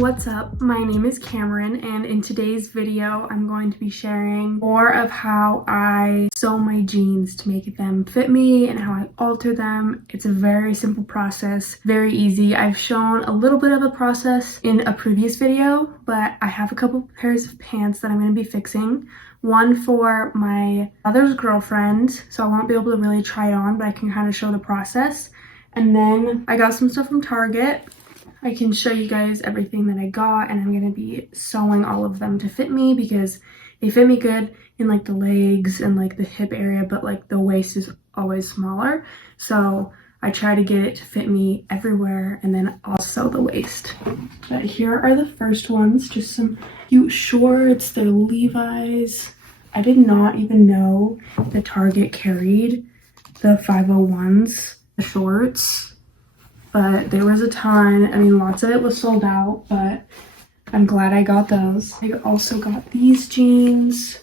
What's up? My name is Cameron, and in today's video I'm going to be sharing more of how I sew my jeans to make them fit me and how I alter them. It's a very simple process, very easy. I've shown a little bit of a process in a previous video, but I have a couple pairs of pants that I'm going to be fixing. One for my brother's girlfriend, so I won't be able to really try it on, but I can kind of show the process. And then I got some stuff from Target. I can show you guys everything that I got, and I'm going to be sewing all of them to fit me because they fit me good in like the legs and like the hip area, but like the waist is always smaller. So I try to get it to fit me everywhere, and then I'll sew the waist. But here are the first ones, just some cute shorts. They're Levi's. I did not even know that Target carried the 501s, the shorts. But there was a ton. I mean, lots of it was sold out, but I'm glad I got those. I also got these jeans.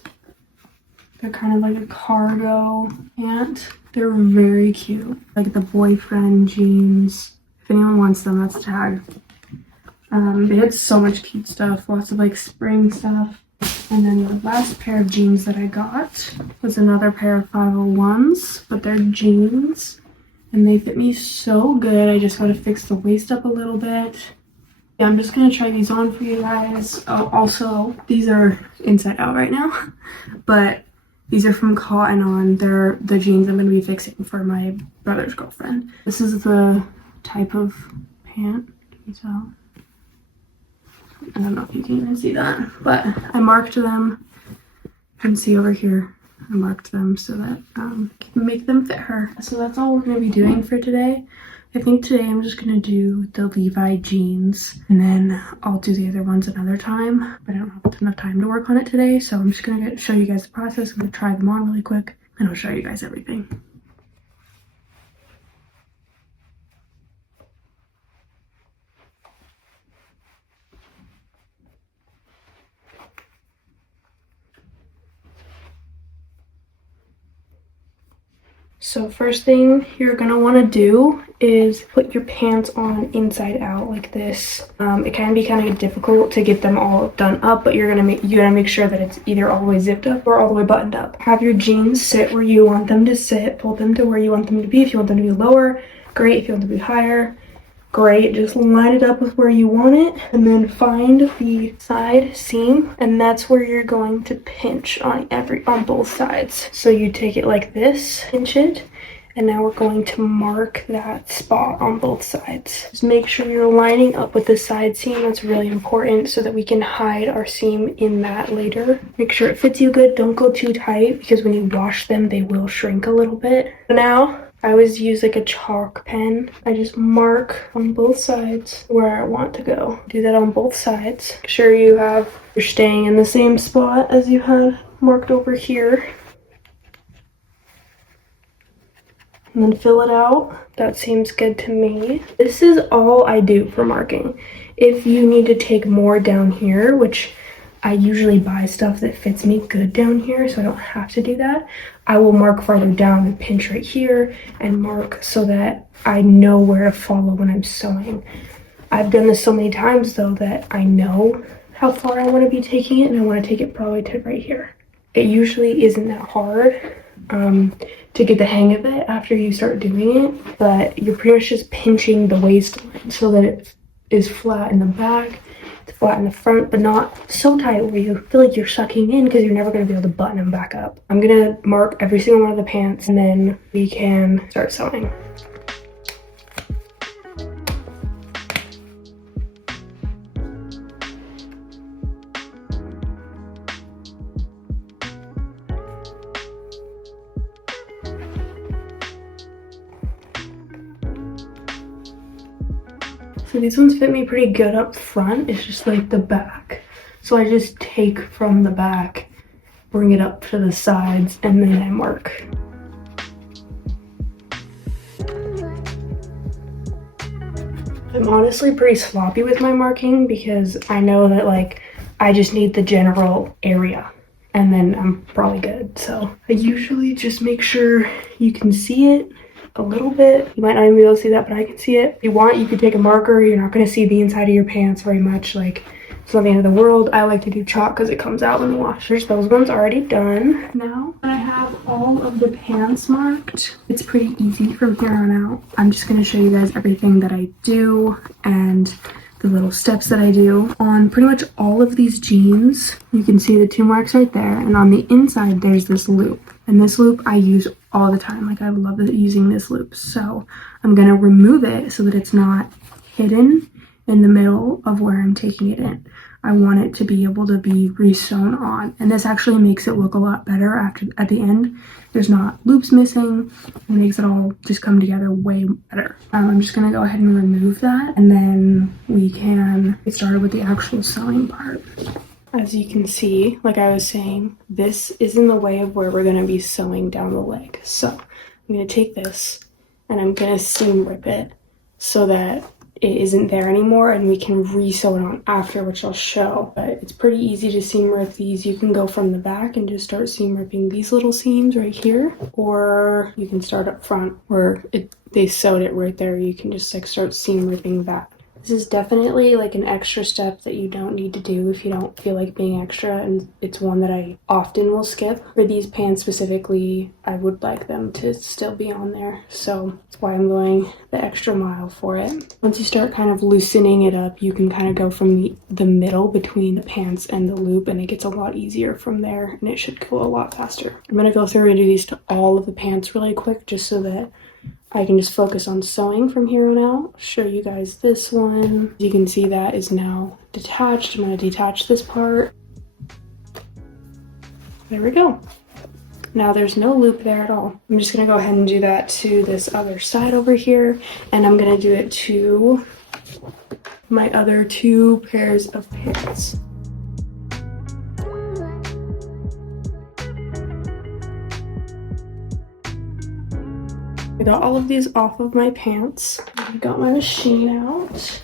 They're kind of like a cargo pant. They're very cute. Like the boyfriend jeans. If anyone wants them, that's a tag. They had so much cute stuff. Lots of like spring stuff. And then the last pair of jeans that I got was another pair of 501s, but they're jeans. And they fit me so good. I just gotta fix the waist up a little bit. Yeah, I'm just gonna try these on for you guys. Oh, also, these are inside out right now, but these are from Cotton On. They're the jeans I'm gonna be fixing for my brother's girlfriend. This is the type of pant. Can you tell? I don't know if you can even see that, but I marked them. You can see over here. I marked them so that I can make them fit her. So that's all we're going to be doing for today. I think today I'm just going to do the Levi jeans, and then I'll do the other ones another time. But I don't have enough time to work on it today, so I'm just going to show you guys the process. I'm going to try them on really quick, and I'll show you guys everything. So first thing you're gonna want to do is put your pants on inside out like this. It can be kind of difficult to get them all done up, but you gotta make sure that it's either all the way zipped up or all the way buttoned up. Have your jeans sit where you want them to sit. Pull them to where you want them to be. If you want them to be lower, great. If you want them to be higher, great. Just line it up with where you want it, and then find the side seam, and that's where you're going to pinch on both sides. So you take it like this, pinch it, and now we're going to mark that spot on both sides. Just make sure you're lining up with the side seam. That's really important so that we can hide our seam in that later. Make sure it fits you good. Don't go too tight because when you wash them, they will shrink a little bit. Now, I always use like a chalk pen. I just mark on both sides where I want to go. Do that on both sides. Make sure you're staying in the same spot as you had marked over here. And then fill it out. That seems good to me. This is all I do for marking. If you need to take more down here, which I usually buy stuff that fits me good down here, so I don't have to do that. I will mark farther down and pinch right here and mark so that I know where to follow when I'm sewing. I've done this so many times though that I know how far I want to be taking it, and I want to take it probably to right here. It usually isn't that hard to get the hang of it after you start doing it, but you're pretty much just pinching the waistline so that it is flat in the back, flat in the front, but not so tight where you feel like you're sucking in because you're never going to be able to button them back up. I'm going to mark every single one of the pants, and then we can start sewing. So these ones fit me pretty good up front. It's just like the back. So I just take from the back, bring it up to the sides, and then I mark. I'm honestly pretty sloppy with my marking because I know that like I just need the general area and then I'm probably good. So I usually just make sure you can see it a little bit. You might not even be able to see that, but I can see it. If you want, you could take a marker. You're not going to see the inside of your pants very much. Like, it's not the end of the world. I like to do chalk because it comes out in the wash. There's those ones already done. Now I have all of the pants marked. It's pretty easy from here on out. I'm just going to show you guys everything that I do and the little steps that I do. On pretty much all of these jeans, you can see the 2 marks right there. And on the inside, there's this loop. And this loop I use all the time. Like, I love using this loop. So I'm going to remove it so that it's not hidden in the middle of where I'm taking it in. I want it to be able to be re-sewn on, and this actually makes it look a lot better at the end. There's not loops missing. It makes it all just come together way better. I'm just gonna go ahead and remove that, and then we can get started with the actual sewing part. As you can see, like I was saying, this is in the way of where we're gonna be sewing down the leg. So I'm gonna take this and I'm gonna seam rip it so that it isn't there anymore, and we can re-sew it on after, which I'll show. But it's pretty easy to seam rip these. You can go from the back and just start seam ripping these little seams right here, or you can start up front where they sewed it right there. You can just like start seam ripping that. This is definitely like an extra step that you don't need to do if you don't feel like being extra, and it's one that I often will skip. For these pants specifically, I would like them to still be on there, so that's why I'm going the extra mile for it. Once you start kind of loosening it up, you can kind of go from the middle between the pants and the loop, and it gets a lot easier from there, and it should go a lot faster. I'm going to go through and do these to all of the pants really quick just so that I can just focus on sewing from here on out. I'll show you guys this one. You can see that is now detached. I'm going to detach this part. There we go. Now there's no loop there at all. I'm just going to go ahead and do that to this other side over here, and I'm going to do it to my other 2 pairs of pants. I got all of these off of my pants. I got my machine out.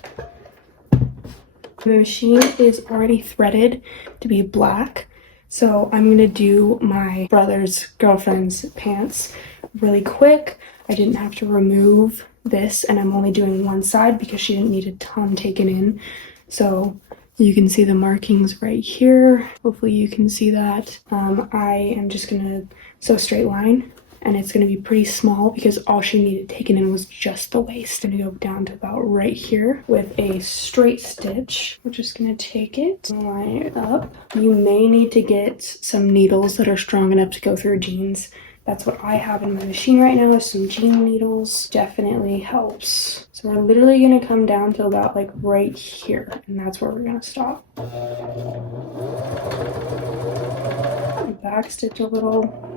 My machine is already threaded to be black, so I'm gonna do my brother's girlfriend's pants really quick. I didn't have to remove this, and I'm only doing one side because she didn't need a ton taken in. So you can see the markings right here. Hopefully you can see that. I am just gonna sew straight line, and it's going to be pretty small because all she needed taken in was just the waist. I'm going to go down to about right here with a straight stitch. We're just going to take it and line it up. You may need to get some needles that are strong enough to go through jeans. That's what I have in my machine right now, is some jean needles. Definitely helps. So we're literally going to come down to about like right here, and that's where we're going to stop. Back stitch a little.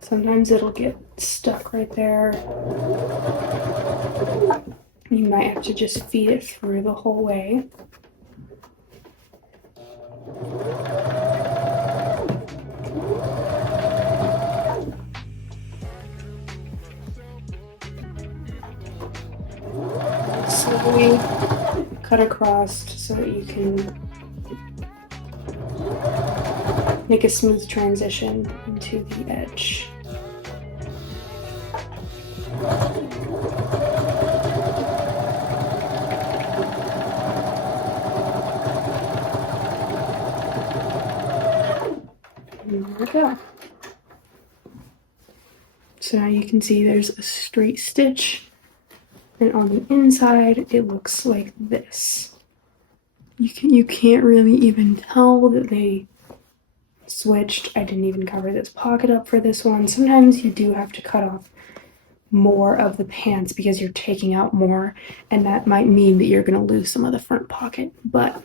Sometimes it'll get stuck right there. You might have to just feed it through the whole way. Slowly cut across so that you can make a smooth transition into the edge. And there we go. So now you can see there's a straight stitch, and on the inside it looks like this. You can't really even tell that they switched. I didn't even cover this pocket up for this one. Sometimes you do have to cut off more of the pants because you're taking out more, and that might mean that you're going to lose some of the front pocket, but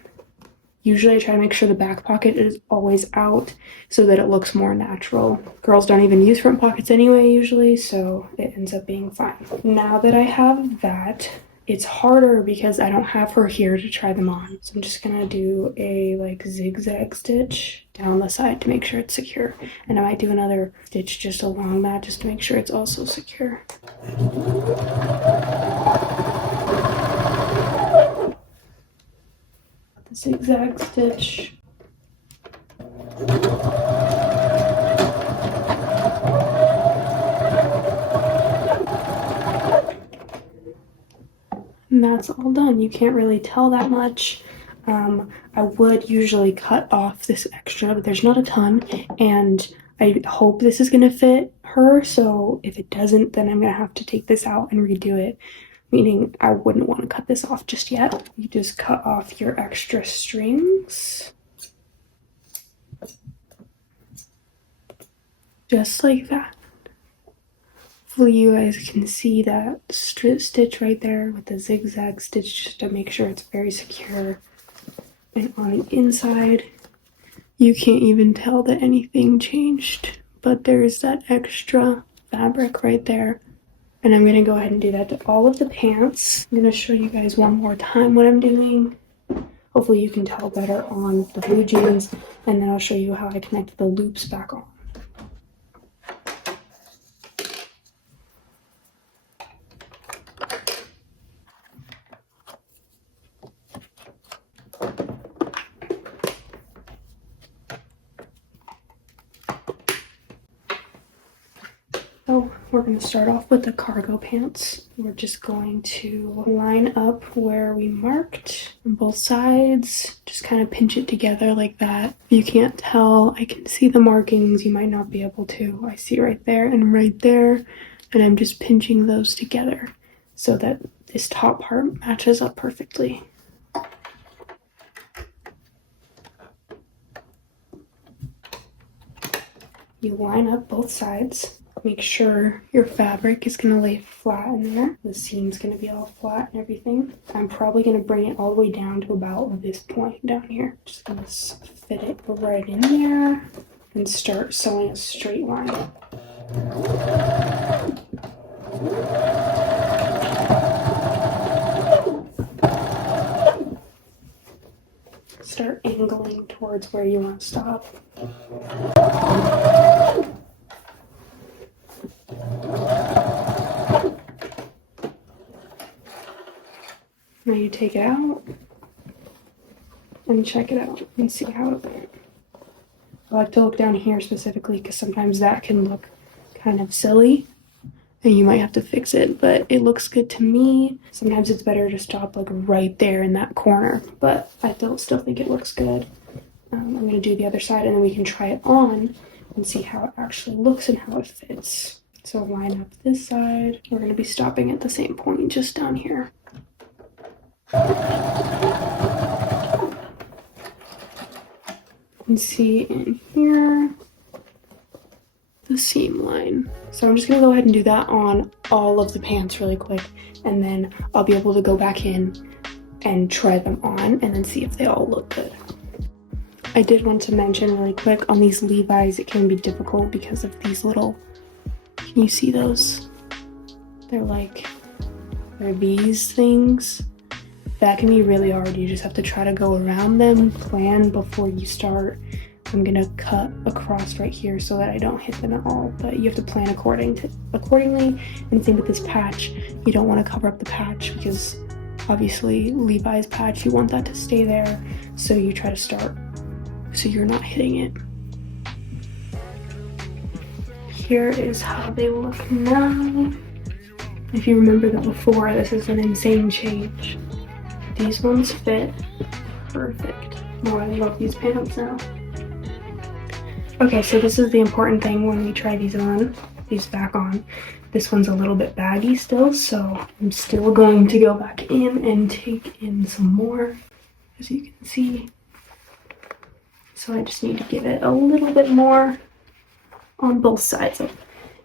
usually I try to make sure the back pocket is always out so that it looks more natural. Girls don't even use front pockets anyway usually, so it ends up being fine. Now that I have that, it's harder because I don't have her here to try them on. So I'm just gonna do a like zigzag stitch down the side to make sure it's secure. And I might do another stitch just along that just to make sure it's also secure. The zigzag stitch. And that's all done. You can't really tell that much. I would usually cut off this extra, but there's not a ton, and I hope this is gonna fit her, so if it doesn't, then I'm gonna have to take this out and redo it, meaning I wouldn't want to cut this off just yet. You just cut off your extra strings. Just like that. Hopefully you guys can see that strip stitch right there with the zigzag stitch just to make sure it's very secure. And on the inside, you can't even tell that anything changed, but there's that extra fabric right there. And I'm gonna go ahead and do that to all of the pants. I'm gonna show you guys one more time what I'm doing. Hopefully you can tell better on the blue jeans, and then I'll show you how I connect the loops back on. So we're going to start off with the cargo pants. We're just going to line up where we marked on both sides. Just kind of pinch it together like that. If you can't tell, I can see the markings. You might not be able to. I see right there and right there. And I'm just pinching those together so that this top part matches up perfectly. You line up both sides. Make sure your fabric is going to lay flat in there. The seam's going to be all flat and everything. I'm probably going to bring it all the way down to about this point down here. Just going to fit it right in there and start sewing a straight line. Start angling towards where you want to stop. Now you take it out and check it out and see how it went. I like to look down here specifically because sometimes that can look kind of silly and you might have to fix it, but it looks good to me. Sometimes it's better to stop like right there in that corner, but I still think it looks good. I'm going to do the other side and then we can try it on and see how it actually looks and how it fits. So line up this side. We're going to be stopping at the same point just down here. And see in here the seam line. So I'm just gonna go ahead and do that on all of the pants really quick, and then I'll be able to go back in and try them on and then see if they all look good. I did want to mention really quick on these Levi's, it can be difficult because of these little, can you see those? They're these things. That can be really hard. You just have to try to go around them, plan before you start. I'm gonna cut across right here so that I don't hit them at all, but you have to plan accordingly. And same with this patch. You don't want to cover up the patch because obviously Levi's patch, you want that to stay there. So you try to start so you're not hitting it. Here is how they look now. If you remember that before, this is an insane change. These ones fit perfect. Oh, I love these pants now. Okay, so this is the important thing when we try these back on. This one's a little bit baggy still, so I'm still going to go back in and take in some more, as you can see. So I just need to give it a little bit more on both sides,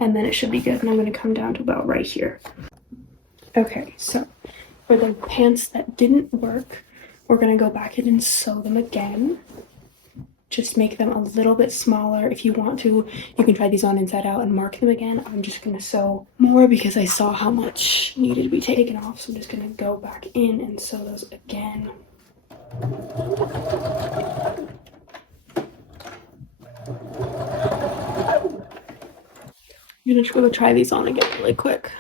and then it should be good. And I'm going to come down to about right here. Okay, so for the pants that didn't work, we're going to go back in and sew them again. Just make them a little bit smaller. If you want to, you can try these on inside out and mark them again. I'm just going to sew more because I saw how much needed to be taken off. So I'm just going to go back in and sew those again. I'm going to go try these on again really quick.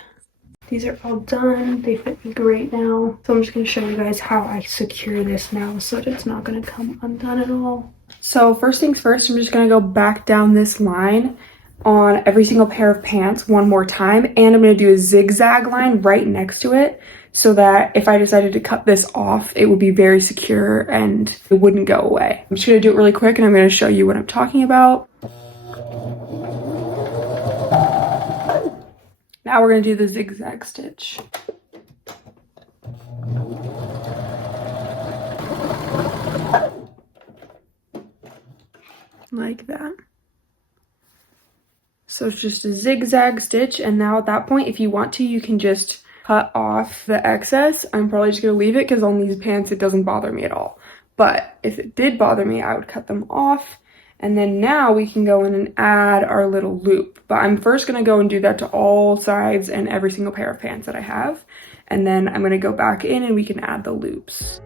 These are all done. They fit me great now. So I'm just going to show you guys how I secure this now so that it's not going to come undone at all. So first things first, I'm just going to go back down this line on every single pair of pants one more time. And I'm going to do a zigzag line right next to it so that if I decided to cut this off, it would be very secure and it wouldn't go away. I'm just gonna do it really quick and I'm gonna show you what I'm talking about. Now we're gonna do the zigzag stitch. Like that. So it's just a zigzag stitch, and now at that point, if you want to, you can just cut off the excess. I'm probably just gonna leave it because on these pants it doesn't bother me at all. But if it did bother me, I would cut them off. And then now we can go in and add our little loop. But I'm first gonna go and do that to all sides and every single pair of pants that I have. And then I'm gonna go back in and we can add the loops.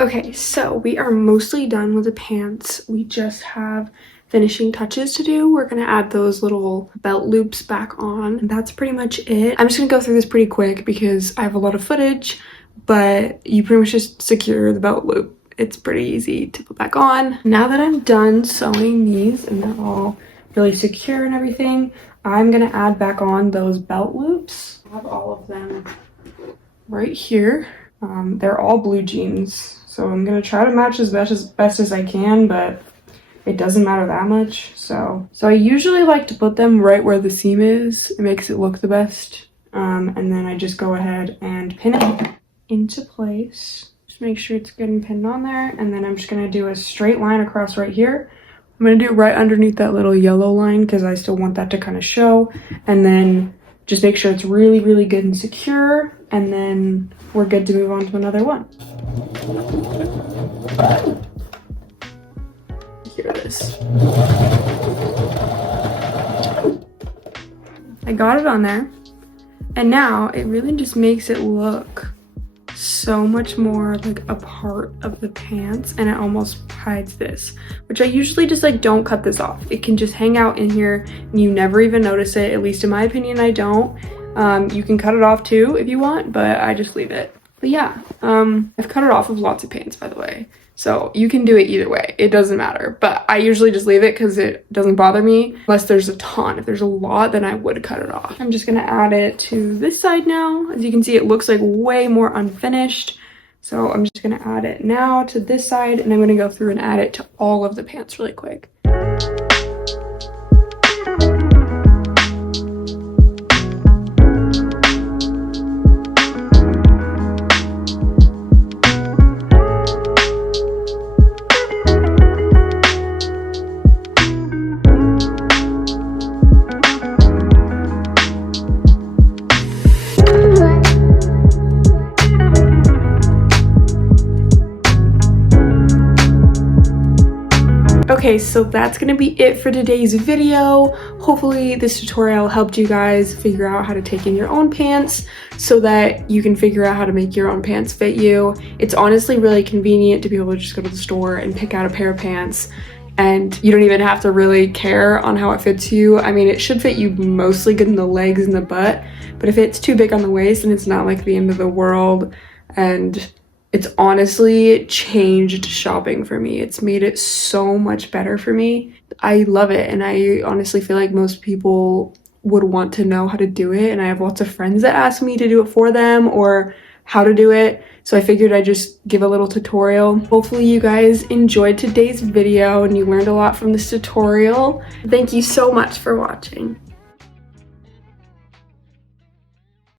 Okay, so we are mostly done with the pants. We just have finishing touches to do. We're gonna add those little belt loops back on, and that's pretty much it. I'm just gonna go through this pretty quick because I have a lot of footage, but you pretty much just secure the belt loop. It's pretty easy to put back on. Now that I'm done sewing these and they're all really secure and everything, I'm gonna add back on those belt loops. I have all of them right here. They're all blue jeans. So I'm gonna try to match as best as I can, but it doesn't matter that much. So I usually like to put them right where the seam is. It makes it look the best. And then I just go ahead and pin it into place. Just make sure it's good and pinned on there. And then I'm just gonna do a straight line across right here. I'm gonna do it right underneath that little yellow line because I still want that to kind of show. And then just make sure it's really, really good and secure. And then we're good to move on to another one. Hear this. I got it on there. And now it really just makes it look so much more like a part of the pants, and it almost hides this, which I usually just like don't cut this off. It can just hang out in here and you never even notice it. At least in my opinion, I don't. You can cut it off too if you want, but I just leave it. But yeah, I've cut it off of lots of pants, by the way. So you can do it either way. It doesn't matter. But I usually just leave it because it doesn't bother me unless there's a ton. If there's a lot, then I would cut it off. I'm just going to add it to this side now. As you can see, it looks like way more unfinished. So I'm just going to add it now to this side, and I'm going to go through and add it to all of the pants really quick. Okay, so that's gonna be it for today's video. Hopefully this tutorial helped you guys figure out how to take in your own pants so that you can figure out how to make your own pants fit you. It's honestly really convenient to be able to just go to the store and pick out a pair of pants, and you don't even have to really care on how it fits you. I mean, it should fit you mostly good in the legs and the butt, but if it's too big on the waist, then it's not like the end of the world. And it's honestly changed shopping for me. It's made it so much better for me. I love it, and I honestly feel like most people would want to know how to do it, and I have lots of friends that ask me to do it for them or how to do it, so I figured I'd just give a little tutorial. Hopefully you guys enjoyed today's video and you learned a lot from this tutorial. Thank you so much for watching.